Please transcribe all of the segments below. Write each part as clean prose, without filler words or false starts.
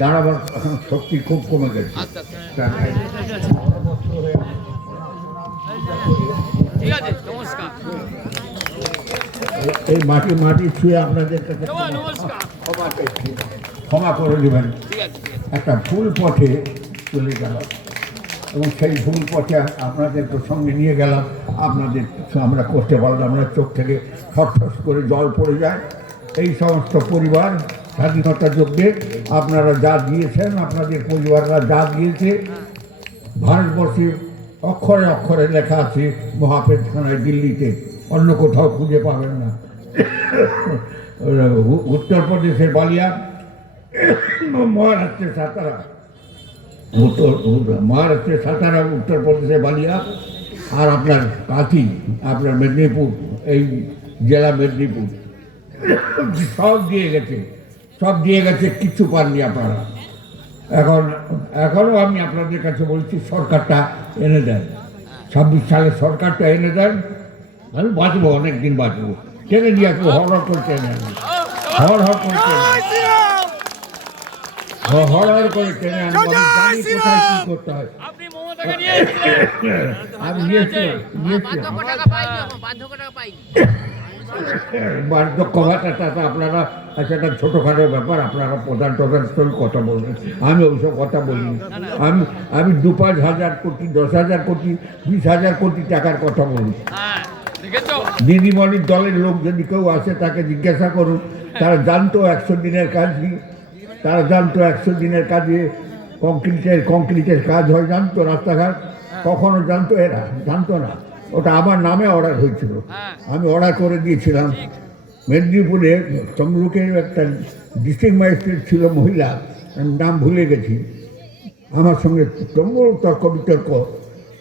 দাঁড়াবার এখন শক্তি খুব কমে গেছে। এই মাটি মাটি ছুঁয়ে আপনাদের কাছে ক্ষমা করে দেবেন। একটা ভুল পথে চলে গেল এবং সেই ভুল পথে আপনাদের সঙ্গে নিয়ে গেলাম, আপনাদের কিছু আমরা করতে পারলাম না, চোখ থেকে ঠস করে জল পড়ে যায়। এই সমস্ত পরিবার স্বাধীনতা যজ্ঞে আপনারা যা দিয়েছেন, আপনাদের পরিবাররা যা দিয়েছে, ভারতবর্ষে অক্ষরে অক্ষরে লেখা আছে মহাপেটখানায় দিল্লিতে, অন্য কোথাও খুঁজে পাবেন না। উত্তরপ্রদেশের বালিয়া, মহারাষ্ট্রের সাতারা, মহারাষ্ট্রের সাতারা, উত্তরপ্রদেশের বালিয়া, আর আপনার কাঁথি, আপনার মেদিনীপুর, এই জেলা মেদিনীপুর, সব দিয়ে গেছে, সব দিয়ে গেছে, কিচ্ছু পাননি আপনারা। এখনও আমি আপনাদের কাছে বলছি, সরকারটা এনে দেন, 26 সালে সরকারটা এনে দেন, আমি বাঁচবো, অনেক দিন বাঁচবো। টেনে দিয়ে আসবো, হর করে টেনে আনবো, হর করে টেনে হর করে টেনে আনবো। আমি জানি কোথায় কি করতে হয়। আমি বার্ধক্য ভাতাটা আপনারা একটা ছোটোখাটো ব্যাপার, আপনারা প্রধান সঙ্গে কথা বলবেন, আমি ওইসব কথা বলিনি। আমি 2-5 হাজার কোটি, 10,000 কোটি, 20,000 কোটি টাকার কথা বলি। দিদিমণির দলের লোক যদি কেউ আসে তাকে জিজ্ঞাসা করুন, তারা জানতো 100 দিনের কাজ, তারা জানতো 100 দিনের কাজে কংক্রিটের কাজ হয়, জানতো। রাস্তাঘাট কখনো জানতো, এরা জানতো না। ওটা আমার নামে অর্ডার হয়েছিল, আমি অর্ডার করে দিয়েছিলাম। মেদিনীপুরে তমলুকের একটা ডিস্ট্রিক্ট ম্যাজিস্ট্রেট ছিল, মহিলা, নাম ভুলে গেছি, আমার সঙ্গে তমলুক তর্ক বিতর্ক।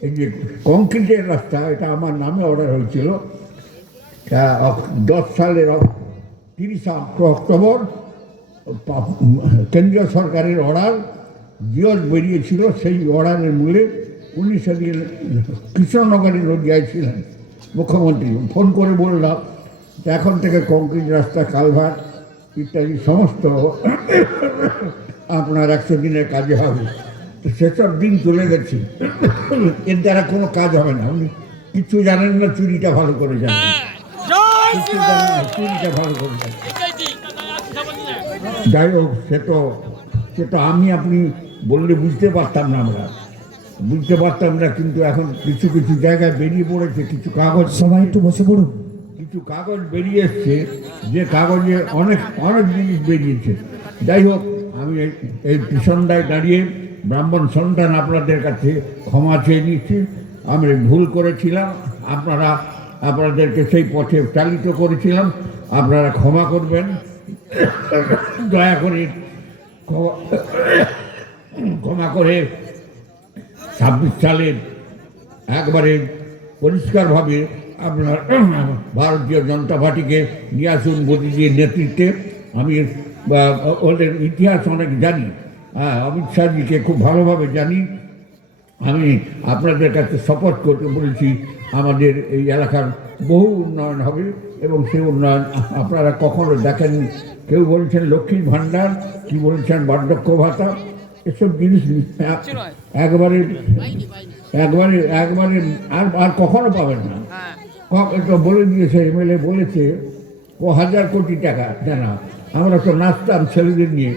এই যে কংক্রিটের রাস্তা, এটা আমার নামে অর্ডার হয়েছিল। 10 সালের 30 অক্টোবর কেন্দ্রীয় সরকারের অর্ডার জিওর বেরিয়েছিল, সেই অর্ডারের মূলে 19 সেদিন কৃষ্ণনগরের রোজিয়ায় ছিলেন মুখ্যমন্ত্রী। ফোন করে বললাম এখন থেকে কংক্রিট রাস্তা, কালভার্ট ইত্যাদি সমস্ত আপনার 100 দিনের কাজে হবে। তো সেসব দিন চলে গেছে, এর দ্বারা কোনো কাজ হবে না। উনি কিচ্ছু জানেন না, চুরিটা ভালো করে জানেন, কিচ্ছু জানেন না, চুরিটা ভালো করে জানেন। যাই হোক, সে তো আমি আপনি বললে বুঝতে পারতাম না, আমরা বুঝতে পারতাম না। কিন্তু এখন কিছু কিছু জায়গায় বেরিয়ে পড়েছে, কিছু কাগজ, সবাই একটু বসে পড়ুন, কিছু কাগজ বেরিয়ে এসছে, যে কাগজে অনেক অনেক জিনিস বেরিয়েছে। যাই হোক, আমি এই পিছনটায় দাঁড়িয়ে ব্রাহ্মণ সন্তান আপনাদের কাছে ক্ষমা চেয়ে নিচ্ছি। আমি ভুল করেছিলাম, আপনাদেরকে সেই পথে চালিত করেছিলাম, আপনারা ক্ষমা করবেন, দয়া করে ক্ষমা করে 26 সালের একবারে পরিষ্কারভাবে আপনার ভারতীয় জনতা পার্টিকে নিয়ে আসুন মোদীজির নেতৃত্বে। আমি ওদের ইতিহাস অনেক জানি, অমিত শাহজিকে খুব ভালোভাবে জানি। আমি আপনাদের কাছে শপথ করতে বলেছি, আমাদের এই এলাকার বহু উন্নয়ন হবে এবং সেই উন্নয়ন আপনারা কখনো দেখেন। কেউ বলছেন লক্ষ্মীর ভাণ্ডার, কি বলছেন বার্ধক্য ভাতা, এসব জিনিস একবারে আর কখনো পাবেন না। এটা বলে দিয়েছে, এমএলএ বলেছে 1000 কোটি টাকা দেনা। আমরা তো নাচতাম ছেলেদের নিয়ে।